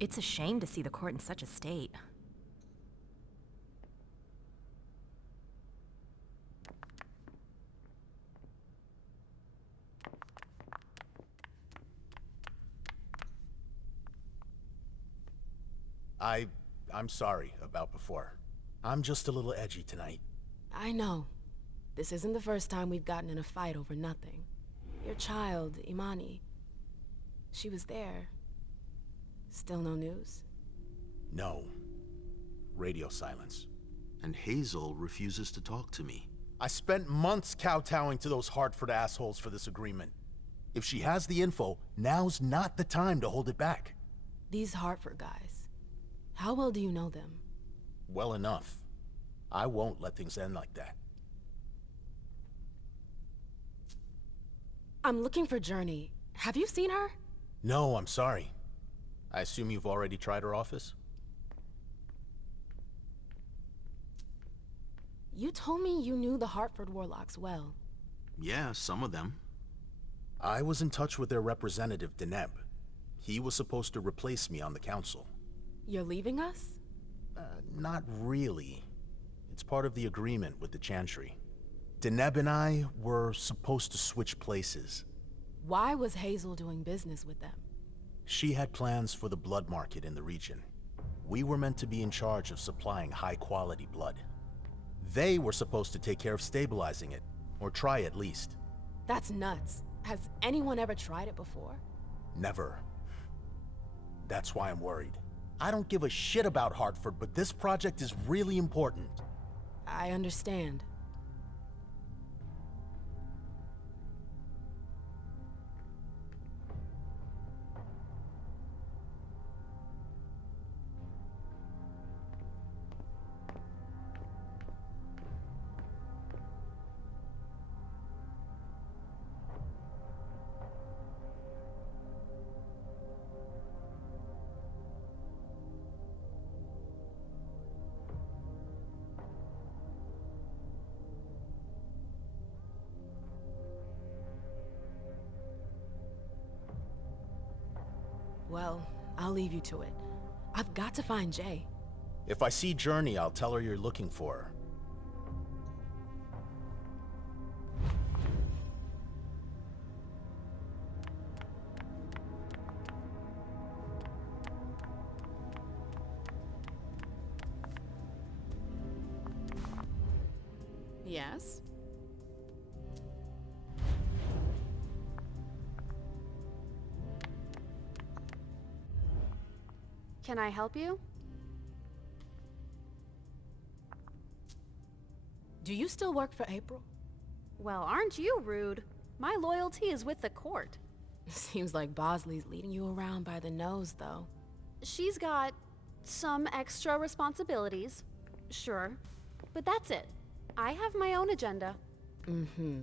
It's a shame to see the court in such a state. I'm sorry about before. I'm just a little edgy tonight. I know. This isn't the first time we've gotten in a fight over nothing. Your child, Imani. She was there. Still no news? No. Radio silence. And Hazel refuses to talk to me. I spent months kowtowing to those Hartford assholes for this agreement. If she has the info, now's not the time to hold it back. These Hartford guys. How well do you know them? Well enough. I won't let things end like that. I'm looking for Journey. Have you seen her? No, I'm sorry. I assume you've already tried her office? You told me you knew the Hartford Warlocks well. Yeah, some of them. I was in touch with their representative, Deneb. He was supposed to replace me on the council. You're leaving us? Not really. It's part of the agreement with the Chantry. Deneb and I were supposed to switch places. Why was Hazel doing business with them? She had plans for the blood market in the region. We were meant to be in charge of supplying high-quality blood. They were supposed to take care of stabilizing it, or try at least. That's nuts. Has anyone ever tried it before? Never. That's why I'm worried. I don't give a shit about Hartford, but this project is really important. I understand. Well, I'll leave you to it. I've got to find Jay. If I see Journey, I'll tell her you're looking for her. Yes? Can I help you? Do you still work for April? Well, aren't you rude? My loyalty is with the court. Seems like Bosley's leading you around by the nose, though. She's got some extra responsibilities, sure, but that's it. I have my own agenda. Mm-hmm.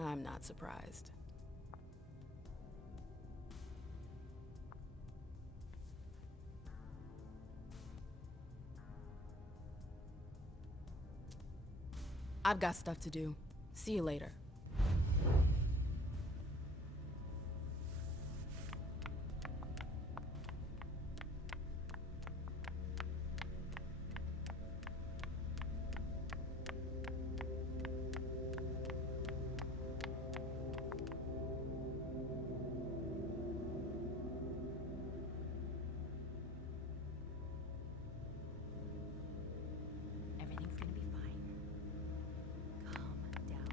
I'm not surprised. I've got stuff to do. See you later. Everything's gonna be fine. Calm down.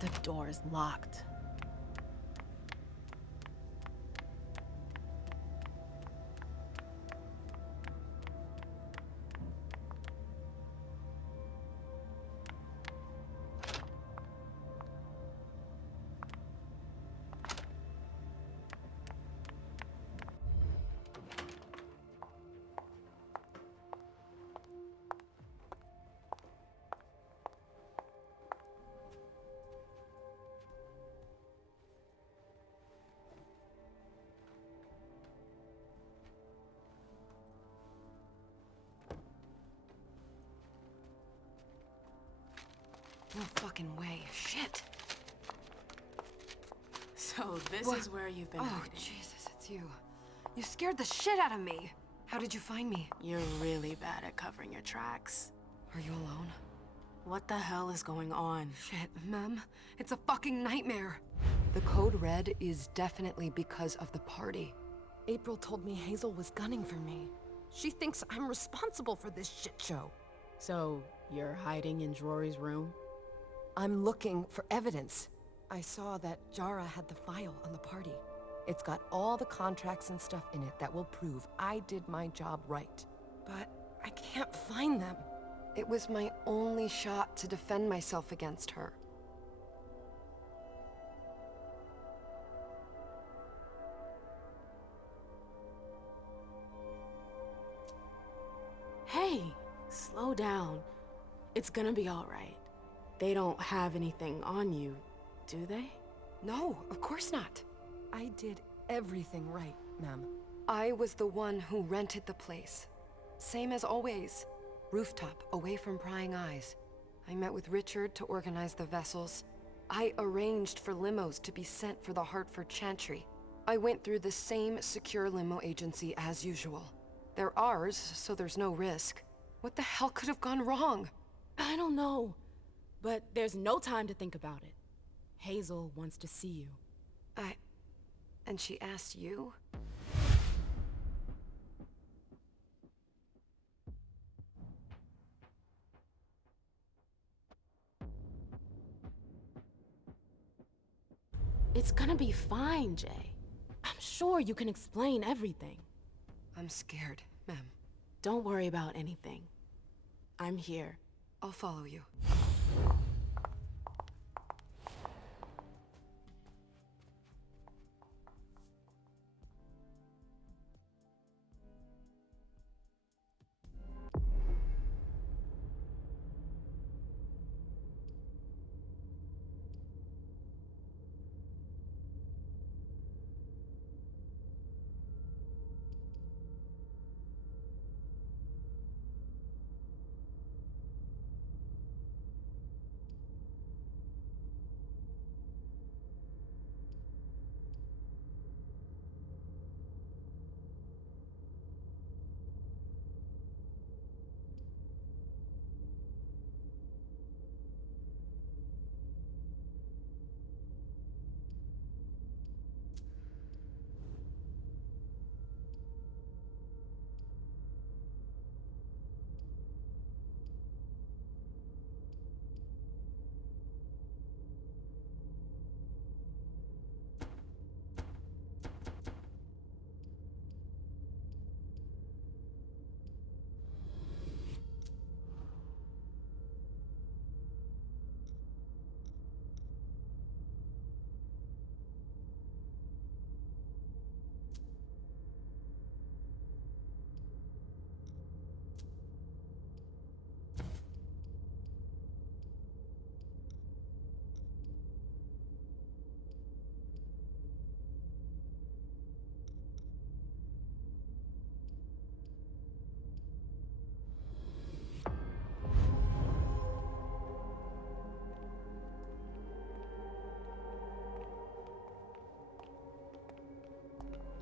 The door is locked. No fucking way. Shit. So this What? is where you've been Oh, hiding. Jesus, it's you. You scared the shit out of me. How did you find me? You're really bad at covering your tracks. Are you alone? What the hell is going on? Shit, Mem. It's a fucking nightmare. The code red is definitely because of the party. April told me Hazel was gunning for me. She thinks I'm responsible for this shit show. So, you're hiding in Rory's room? I'm looking for evidence. I saw that Jara had the file on the party. It's got all the contracts and stuff in it that will prove I did my job right. But I can't find them. It was my only shot to defend myself against her. Hey, slow down. It's gonna be all right. They don't have anything on you, do they? No, of course not. I did everything right, Mem. I was the one who rented the place. Same as always. Rooftop, away from prying eyes. I met with Richard to organize the vessels. I arranged for limos to be sent for the Hartford Chantry. I went through the same secure limo agency as usual. They're ours, so there's no risk. What the hell could have gone wrong? I don't know. But there's no time to think about it. Hazel wants to see you. And she asked you? It's gonna be fine, Jay. I'm sure you can explain everything. I'm scared, Mem. Don't worry about anything. I'm here. I'll follow you.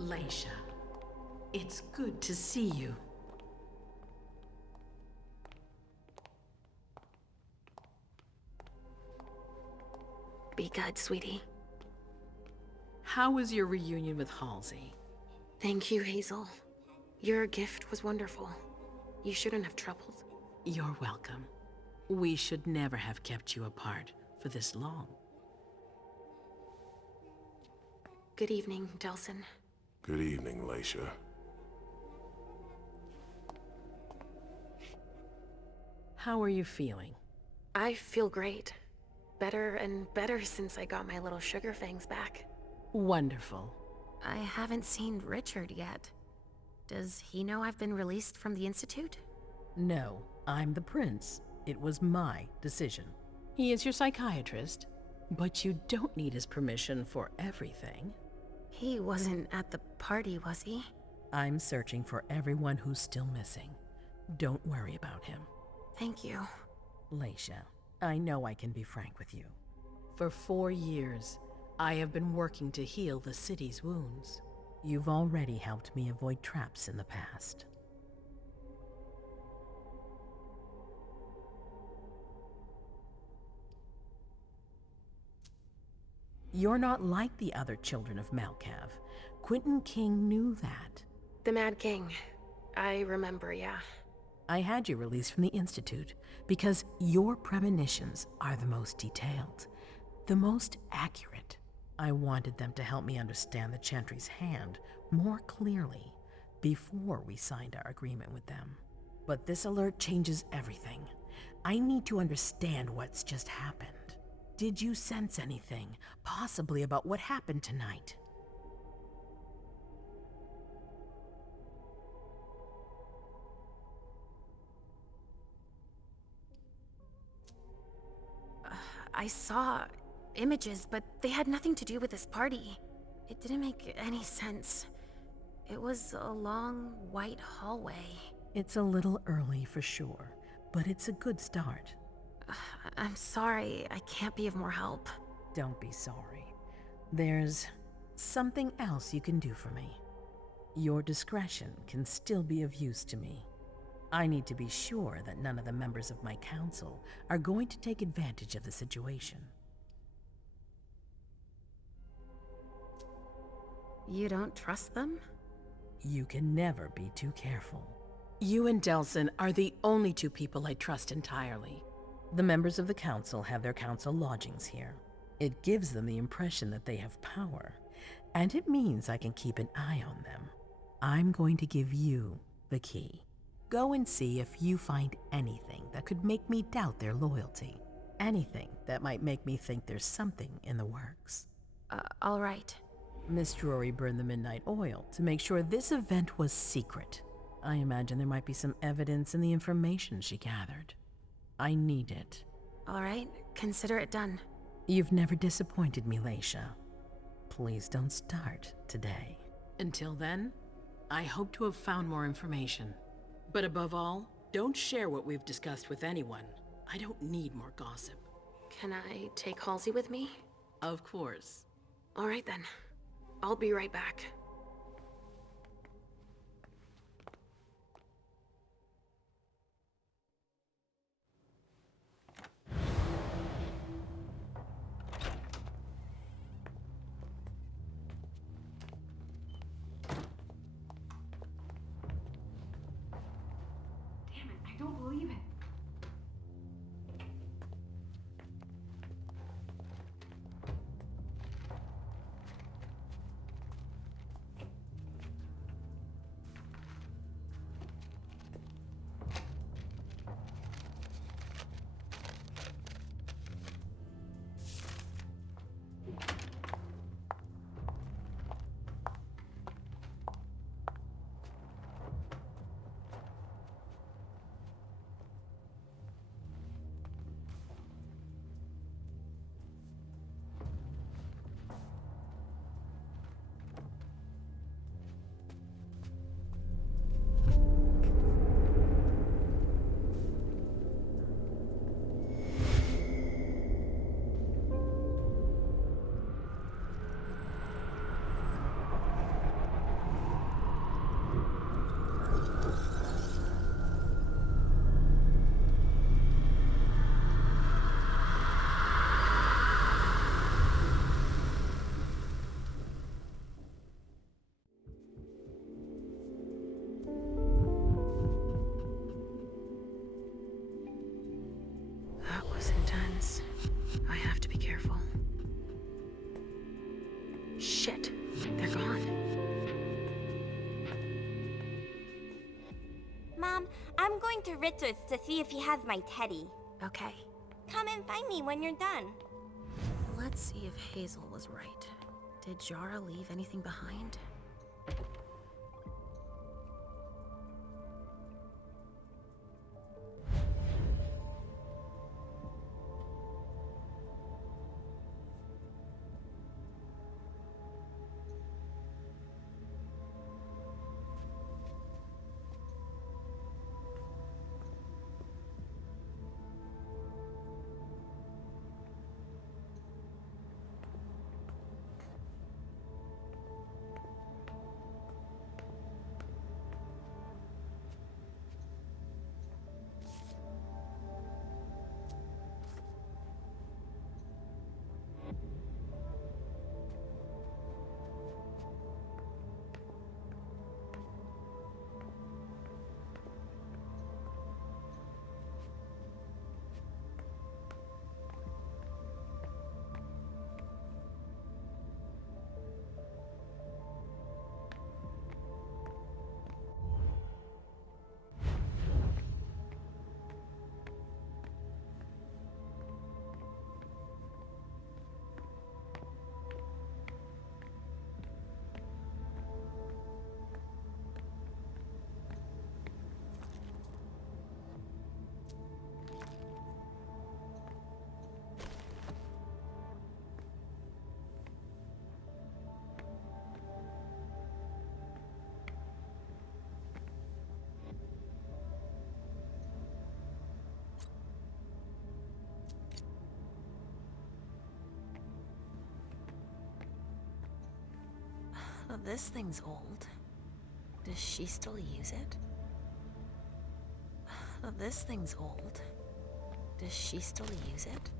Leisha, it's good to see you. Be good, sweetie. How was your reunion with Halsey? Thank you, Hazel. Your gift was wonderful. You shouldn't have troubled. You're welcome. We should never have kept you apart for this long. Good evening, Delsin. Good evening, Leisha. How are you feeling? I feel great. Better and better since I got my little sugar fangs back. Wonderful. I haven't seen Richard yet. Does he know I've been released from the Institute? No, I'm the prince. It was my decision. He is your psychiatrist, but you don't need his permission for everything. He wasn't at the party, was he? I'm searching for everyone who's still missing. Don't worry about him. Thank you. Leisha, I know I can be frank with you. For 4 years, I have been working to heal the city's wounds. You've already helped me avoid traps in the past. You're not like the other children of Malkav. Quentin King knew that. The Mad King. I remember, yeah. I had you released from the Institute because your premonitions are the most detailed, the most accurate. I wanted them to help me understand the Chantry's hand more clearly before we signed our agreement with them. But this alert changes everything. I need to understand what's just happened. Did you sense anything, possibly about what happened tonight? I saw images, but they had nothing to do with this party. It didn't make any sense. It was a long, white hallway. It's a little early for sure, but it's a good start. I'm sorry, I can't be of more help. Don't be sorry. There's something else you can do for me. Your discretion can still be of use to me. I need to be sure that none of the members of my council are going to take advantage of the situation. You don't trust them? You can never be too careful. You and Delsin are the only two people I trust entirely. The members of the council have their council lodgings here. It gives them the impression that they have power, and it means I can keep an eye on them. I'm going to give you the key. Go and see if you find anything that could make me doubt their loyalty. Anything that might make me think there's something in the works. All right. Miss Drury burned the midnight oil to make sure this event was secret. I imagine there might be some evidence in the information she gathered. I need it. All right, consider it done. You've never disappointed me, Leisha. Please don't start today. Until then, I hope to have found more information. But above all, don't share what we've discussed with anyone. I don't need more gossip. Can I take Halsey with me? Of course. All right then. I'll be right back. Damn it, I don't believe it. going to Ritzer's to see if he has my teddy. Okay. Come and find me when you're done. Let's see if Hazel was right. Did Jara leave anything behind? This thing's old. Does she still use it? This thing's old. Does she still use it?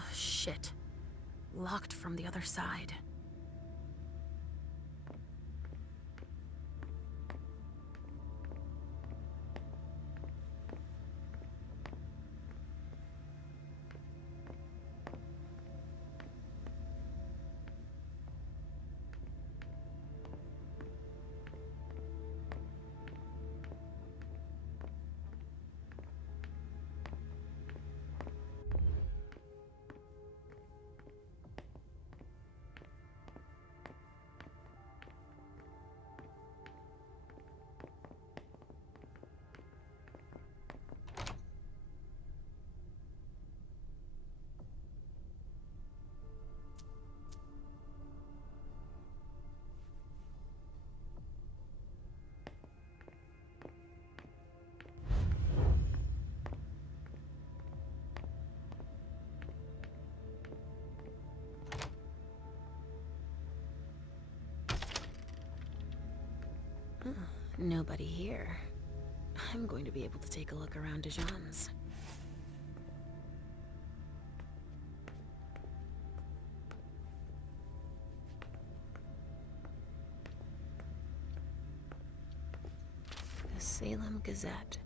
Oh, shit. Locked from the other side. Nobody here. I'm going to be able to take a look around Dijon's. The Salem Gazette.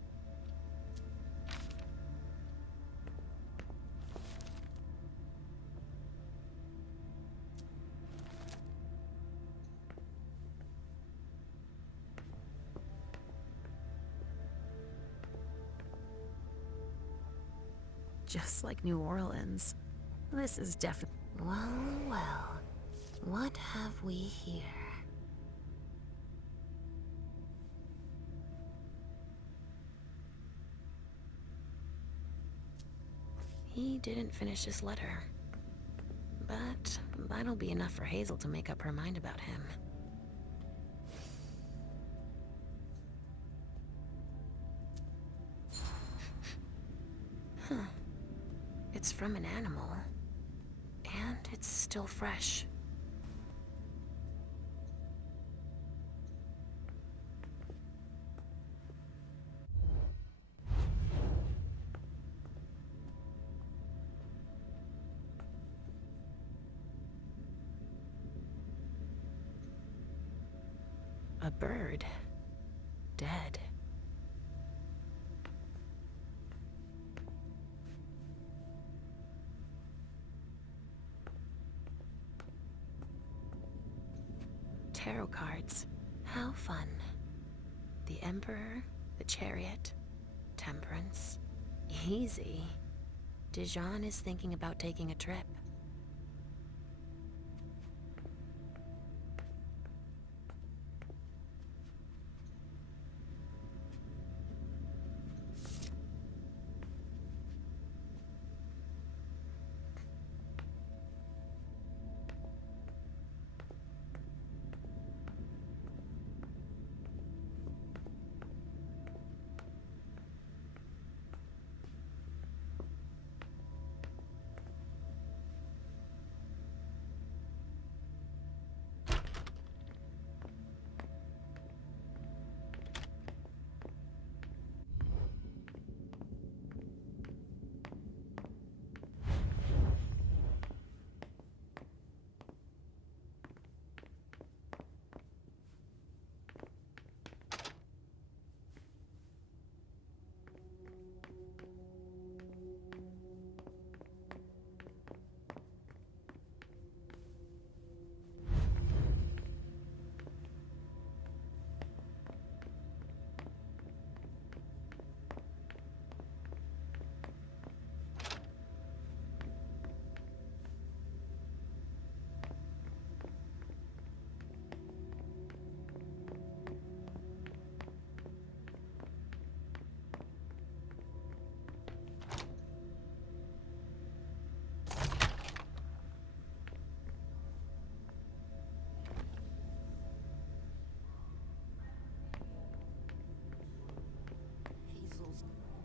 Just like New Orleans. This is definitely... Well, well. What have we here? He didn't finish his letter. But that'll be enough for Hazel to make up her mind about him. Huh. It's from an animal. And it's still fresh. A bird. Dead. Tarot cards. How fun. The Emperor, the Chariot, Temperance. Easy. Dijon is thinking about taking a trip.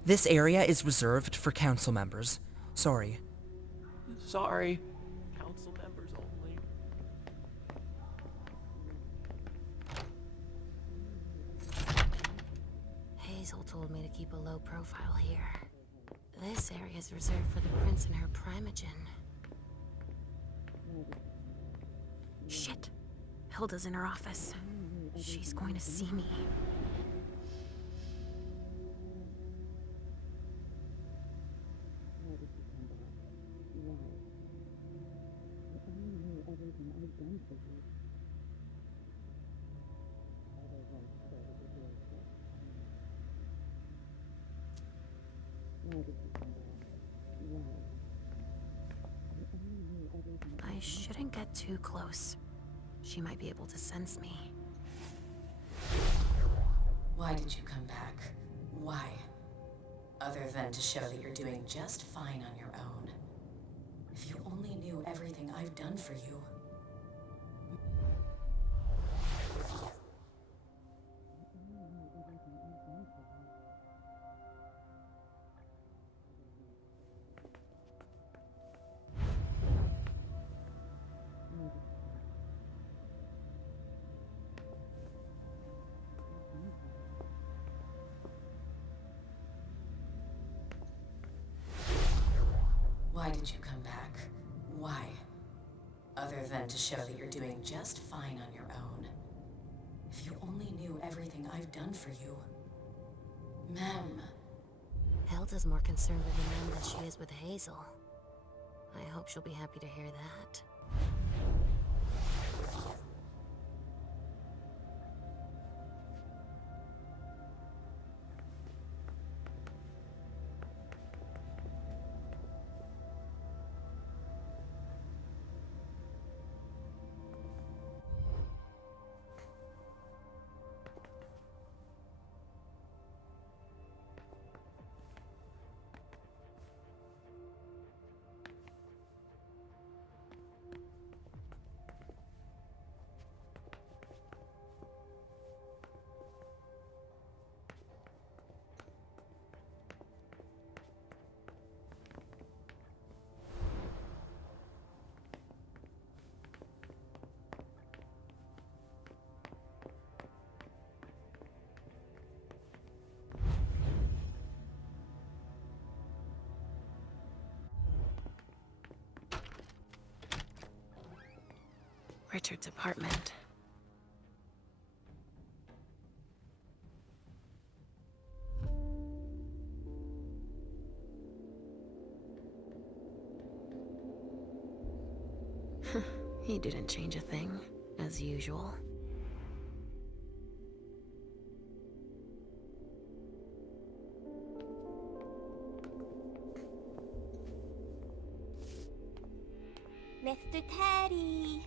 This area is reserved for council members. Sorry. Sorry. Council members only. Hazel told me to keep a low profile here. This area is reserved for the prince and her primogen. Shit. Hilda's in her office. She's going to see me. I shouldn't get too close. She might be able to sense me. Why did you come back? Why? Other than to show that you're doing just fine on your own. If you only knew everything I've done for you. Why did you come back? Why? Other than to show that you're doing just fine on your own. If you only knew everything I've done for you. Ma'am. Hilda's more concerned with the men than she is with Hazel. I hope she'll be happy to hear that. Richard's apartment. He didn't change a thing, as usual. Mr. Teddy!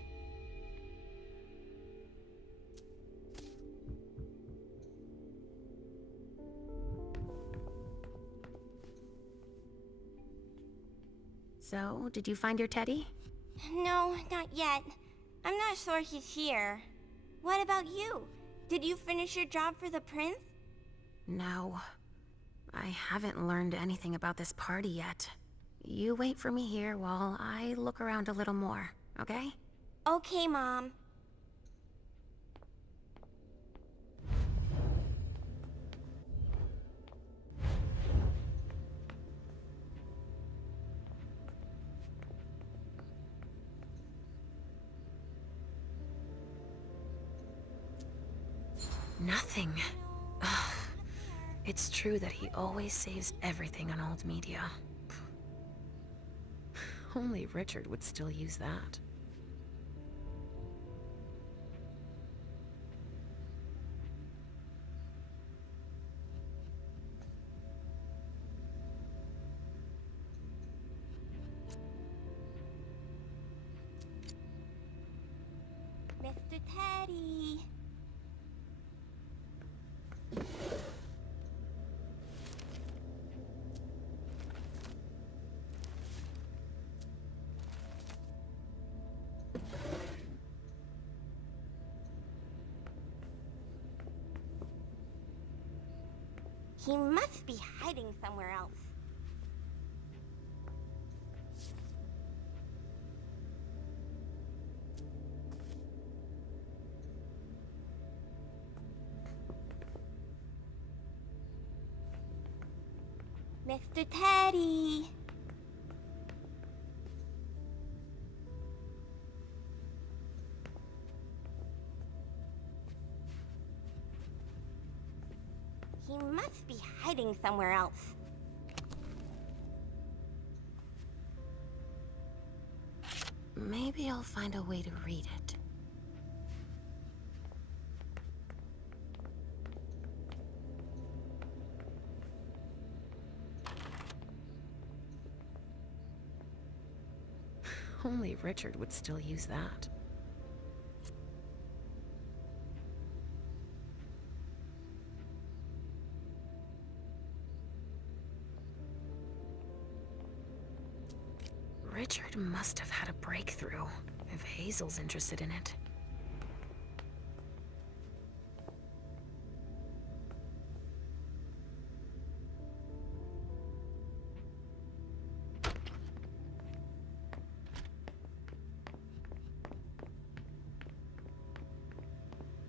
So, did you find your teddy? No, not yet. I'm not sure he's here. What about you? Did you finish your job for the prince? No. I haven't learned anything about this party yet. You wait for me here while I look around a little more, okay? Okay, Mom. Nothing. Ugh. It's true that he always saves everything on old media. Only Richard would still use that. Mr. Teddy! He must be hiding somewhere else. Mr. Teddy! must be hiding somewhere else. Maybe I'll find a way to read it. Only Richard would still use that. Richard must have had a breakthrough, if Hazel's interested in it.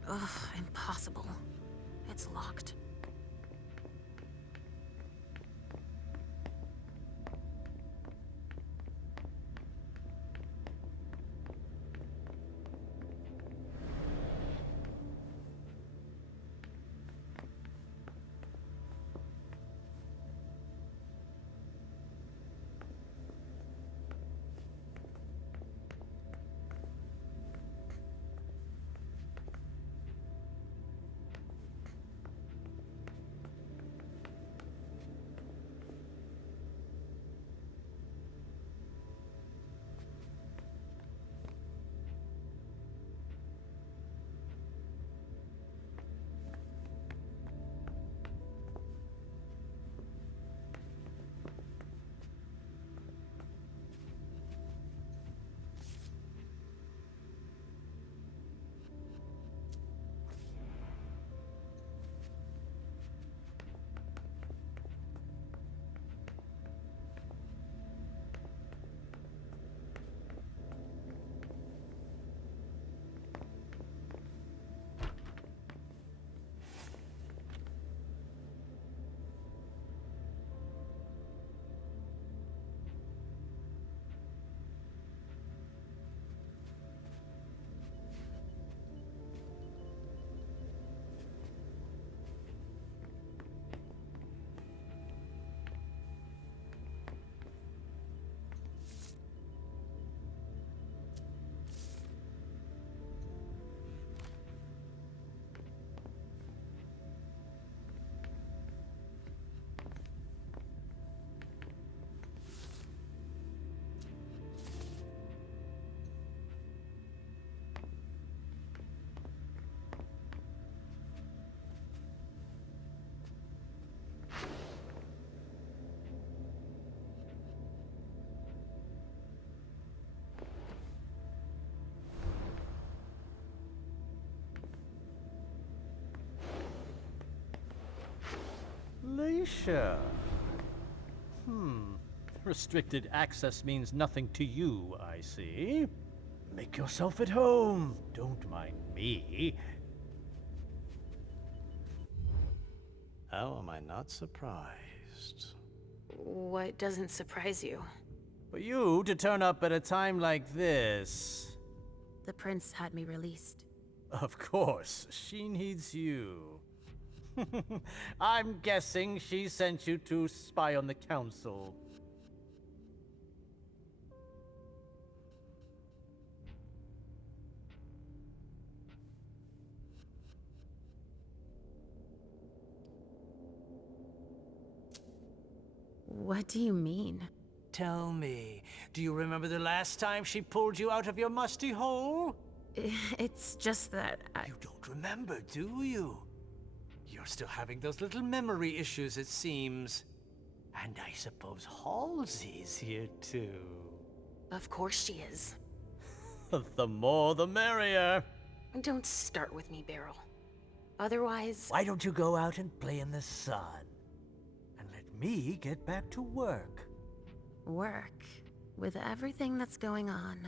Ugh, impossible. It's locked. Leisha. Restricted access means nothing to you, I see. Make yourself at home. Don't mind me. How am I not surprised? What doesn't surprise you? For you to turn up at a time like this. The prince had me released. Of course, she needs you. I'm guessing she sent you to spy on the council. What do you mean? Tell me, do you remember the last time she pulled you out of your musty hole? It's just that You don't remember, do you? You're still having those little memory issues, it seems. And I suppose Halsey's here too. Of course she is. The more the merrier. Don't start with me, Beryl. Otherwise... Why don't you go out and play in the sun? And let me get back to work. Work? With everything that's going on.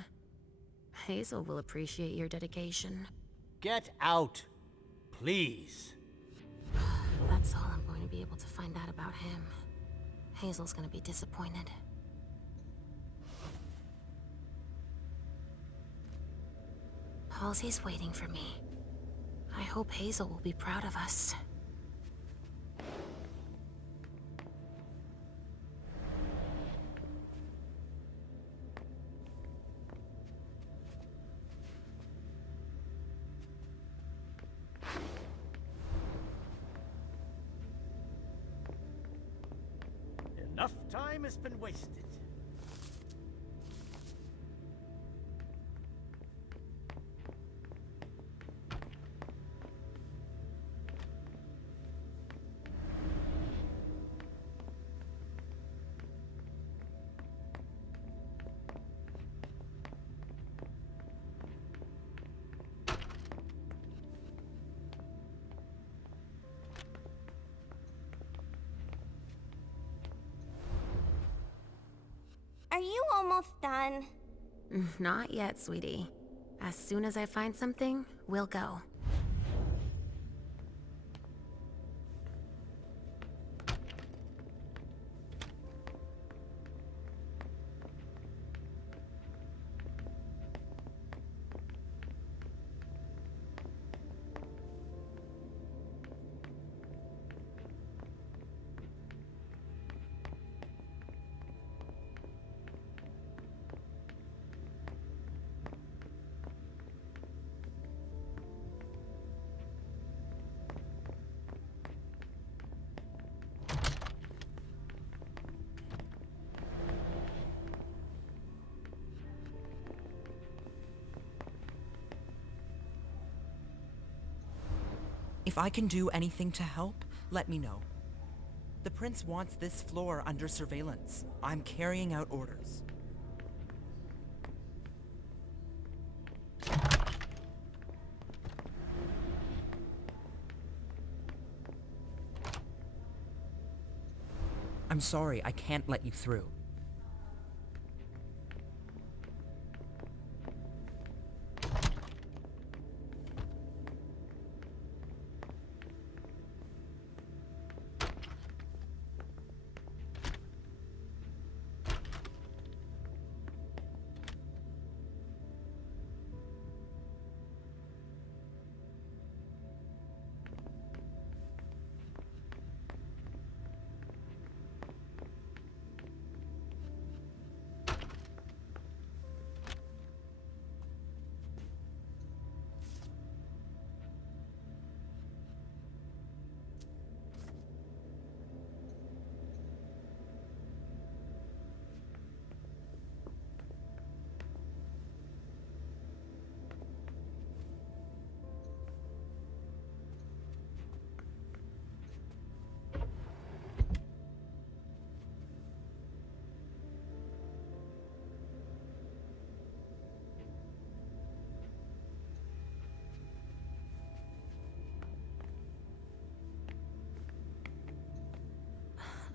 Hazel will appreciate your dedication. Get out, please. That's all I'm going to be able to find out about him. Hazel's gonna be disappointed. Halsey's waiting for me. I hope Hazel will be proud of us. Enough time has been wasted. Are you almost done? Not yet, sweetie. As soon as I find something, we'll go. If I can do anything to help, let me know. The prince wants this floor under surveillance. I'm carrying out orders. I'm sorry, I can't let you through.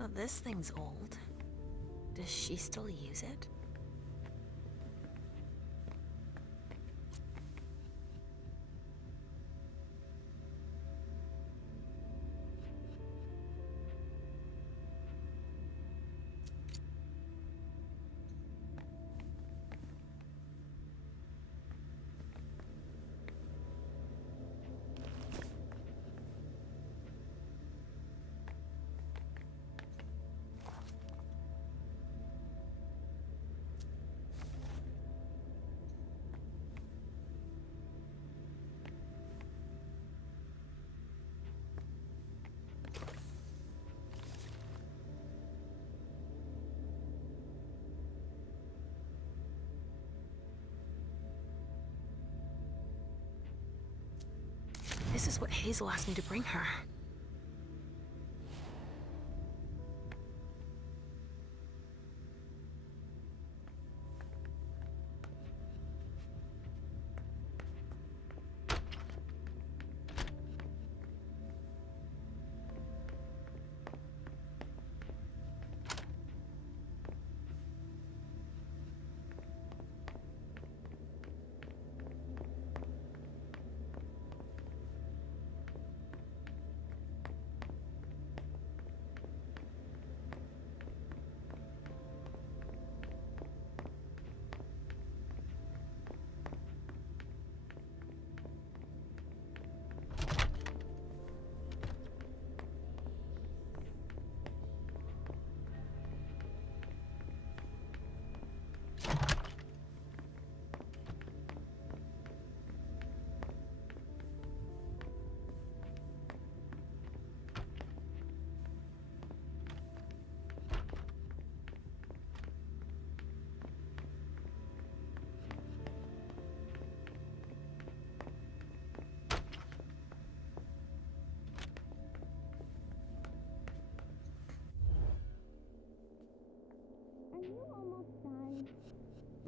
Oh, this thing's old. Does she still use it? This is what Hazel asked me to bring her.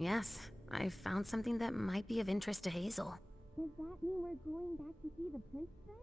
Yes, I found something that might be of interest to Hazel. Does that mean we're going back to see the prince then?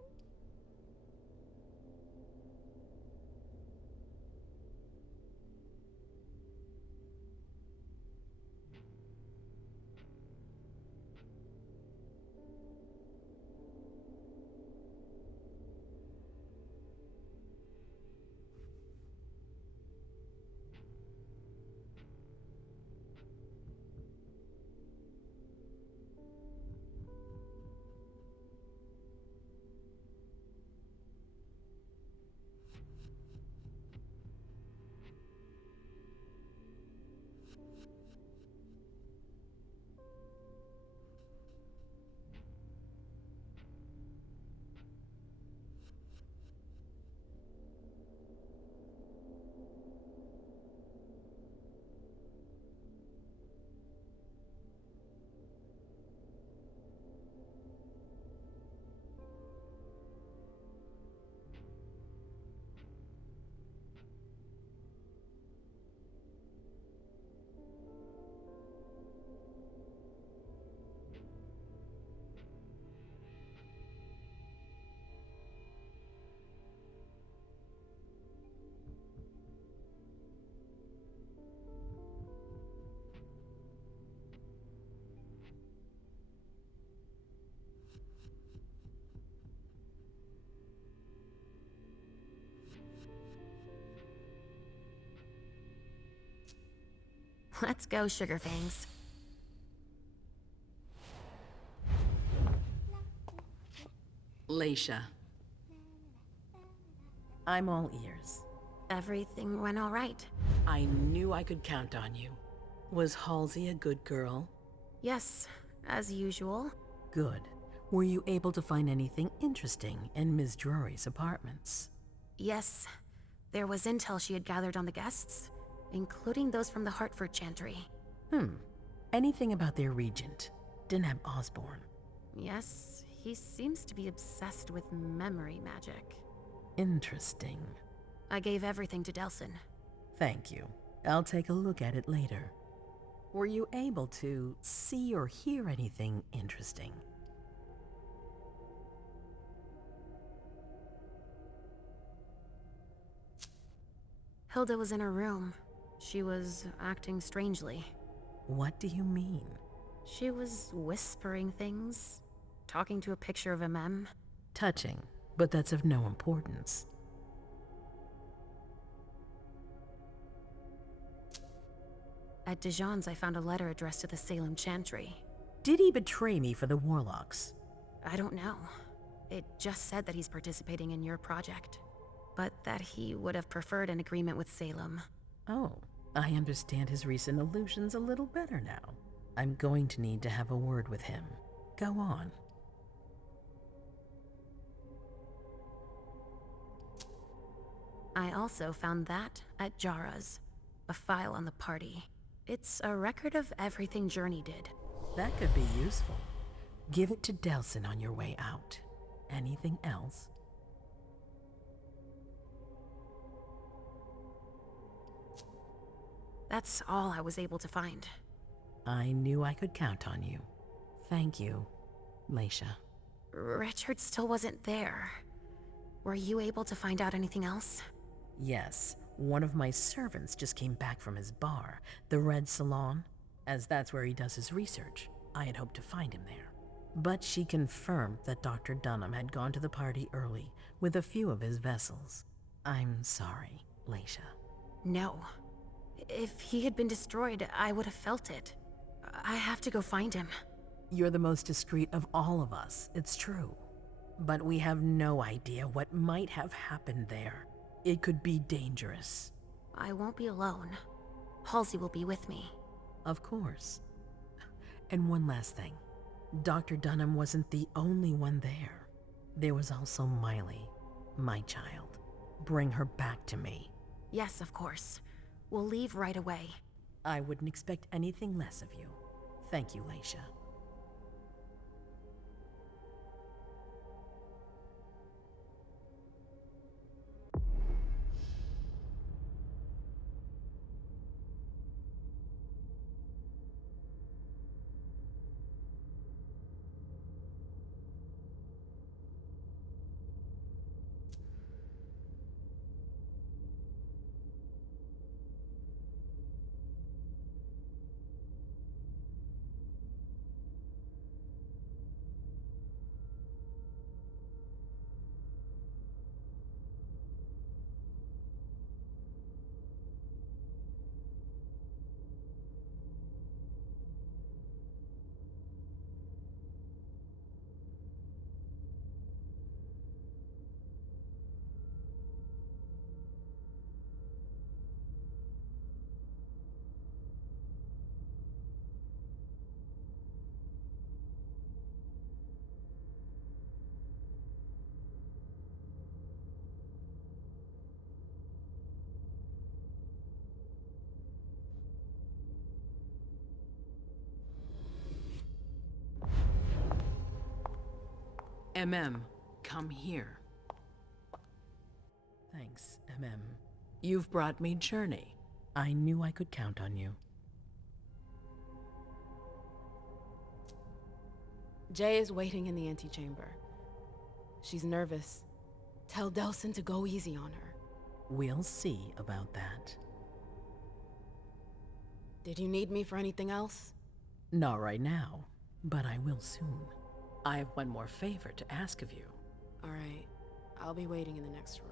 Let's go, Sugar Fangs. Leisha. I'm all ears. Everything went all right. I knew I could count on you. Was Halsey a good girl? Yes, as usual. Good. Were you able to find anything interesting in Ms. Drury's apartments? Yes, there was intel she had gathered on the guests, including those from the Hartford Chantry. Anything about their regent, Deneb Osborne? Yes, he seems to be obsessed with memory magic. Interesting. I gave everything to Delsin. Thank you. I'll take a look at it later. Were you able to see or hear anything interesting? Hilda was in her room. She was acting strangely. What do you mean? She was whispering things, talking to a picture of a mem. Touching, but that's of no importance. At Dijon's, I found a letter addressed to the Salem Chantry. Did he betray me for the Warlocks? I don't know. It just said that he's participating in your project, but that he would have preferred an agreement with Salem. Oh, I understand his recent illusions a little better now. I'm going to need to have a word with him. Go on. I also found that at Jara's, a file on the party. It's a record of everything Journey did. That could be useful. Give it to Delsin on your way out. Anything else? That's all I was able to find. I knew I could count on you. Thank you, Leisha. Richard still wasn't there. Were you able to find out anything else? Yes, one of my servants just came back from his bar, the Red Salon, as that's where he does his research. I had hoped to find him there. But she confirmed that Dr. Dunham had gone to the party early with a few of his vessels. I'm sorry, Leisha. No. If he had been destroyed, I would have felt it. I have to go find him. You're the most discreet of all of us, it's true. But we have no idea what might have happened there. It could be dangerous. I won't be alone. Halsey will be with me. Of course. And one last thing. Dr. Dunham wasn't the only one there. There was also Miley, my child. Bring her back to me. Yes, of course. We'll leave right away. I wouldn't expect anything less of you. Thank you, Leisha. Come here. Thanks, You've brought me Journey. I knew I could count on you. Jay is waiting in the antechamber. She's nervous. Tell Delsin to go easy on her. We'll see about that. Did you need me for anything else? Not right now, but I will soon. I have one more favor to ask of you. All right. I'll be waiting in the next room.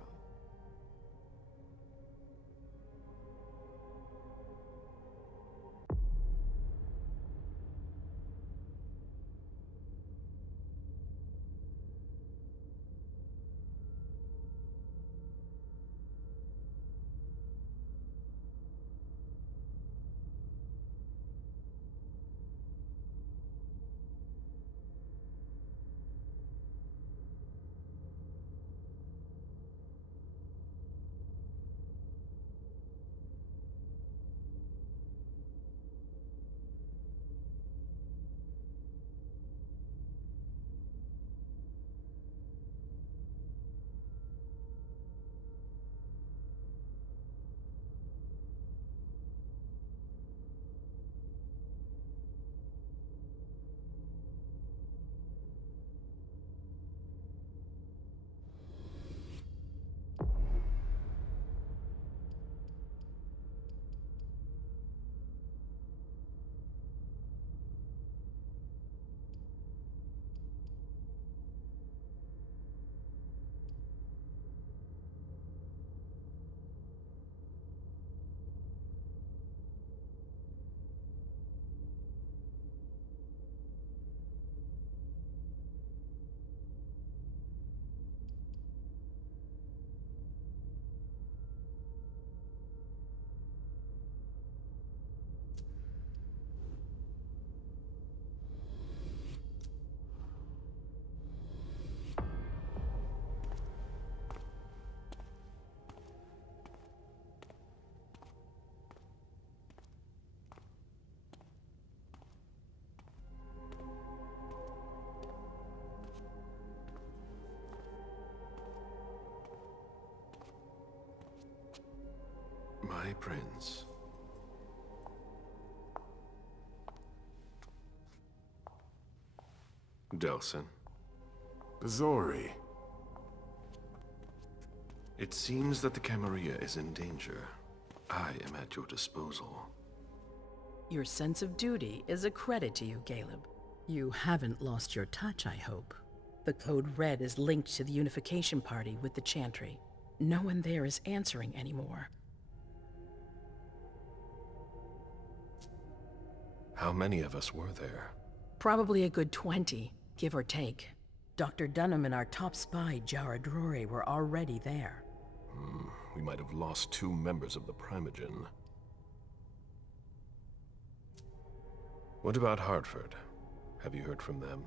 My prince. Delsin. Zori. It seems that the Camarilla is in danger. I am at your disposal. Your sense of duty is a credit to you, Caleb. You haven't lost your touch, I hope. The Code Red is linked to the Unification Party with the Chantry. No one there is answering anymore. How many of us were there? Probably a good 20, give or take. Dr. Dunham and our top spy, Jara Drury, were already there. We might have lost 2 members of the Primogen. What about Hartford? Have you heard from them?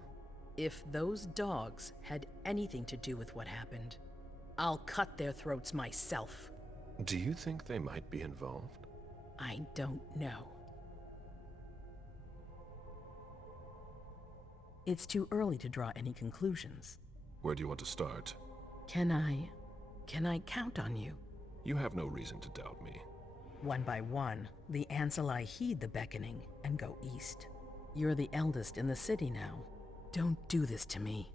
If those dogs had anything to do with what happened, I'll cut their throats myself. Do you think they might be involved? I don't know. It's too early to draw any conclusions. Where do you want to start? Can I count on you? You have no reason to doubt me. One by one, the Ancilai heed the beckoning and go east. You're the eldest in the city now. Don't do this to me.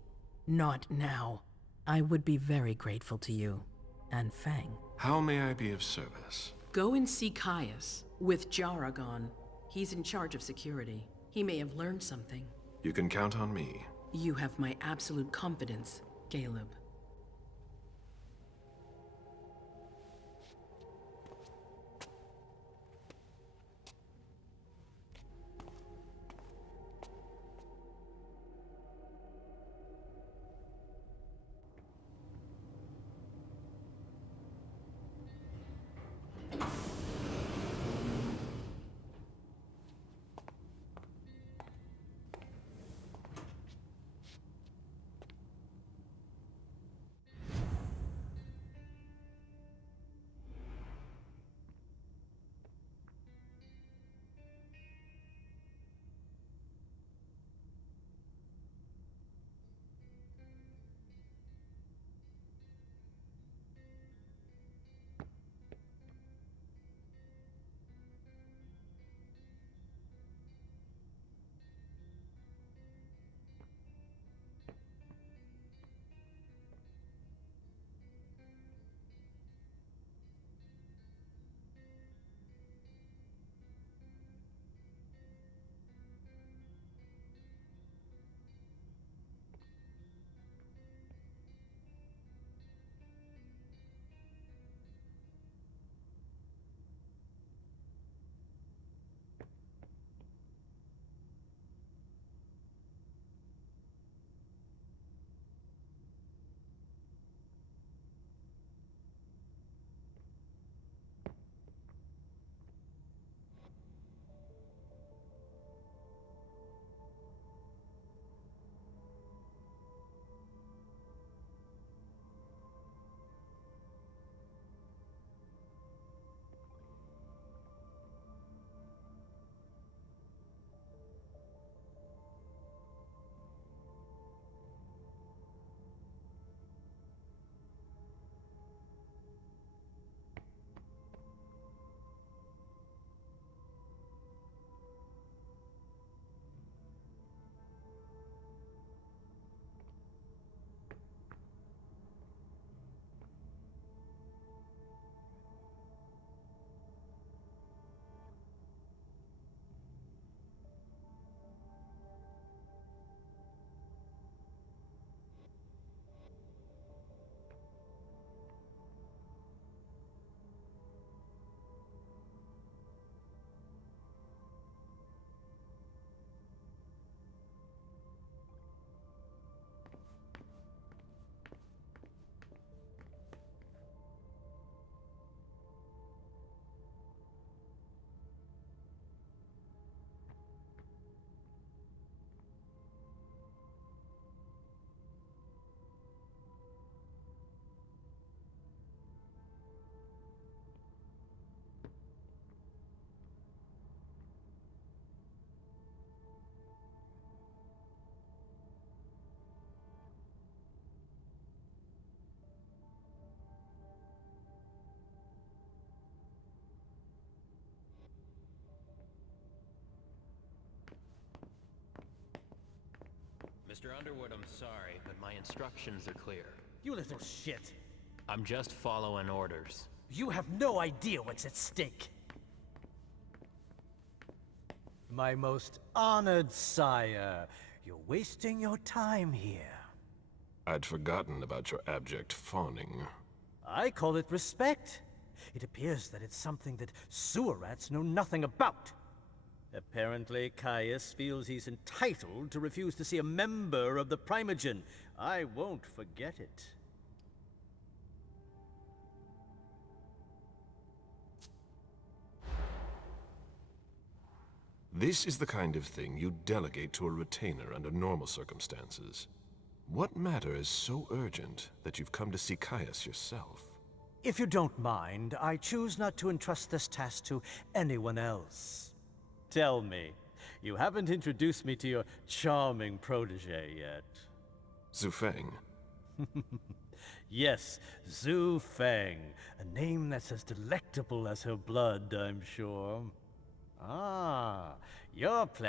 Not now. I would be very grateful to you. And Fang. How may I be of service? Go and see Caius. With Jara gone, he's in charge of security. He may have learned something. You can count on me. You have my absolute confidence, Caleb. Mr. Underwood, I'm sorry, but my instructions are clear. You little shit. I'm just following orders. You have no idea what's at stake. My most honored sire, you're wasting your time here. I'd forgotten about your abject fawning. I call it respect. It appears that it's something that sewer rats know nothing about. Apparently, Caius feels he's entitled to refuse to see a member of the Primogen. I won't forget it. This is the kind of thing you delegate to a retainer under normal circumstances. What matter is so urgent that you've come to see Caius yourself? If you don't mind, I choose not to entrust this task to anyone else. Tell me, you haven't introduced me to your charming protege yet. Zhu Feng. Yes, Zhu Feng, a name that's as delectable as her blood, I'm sure. Ah, your plan.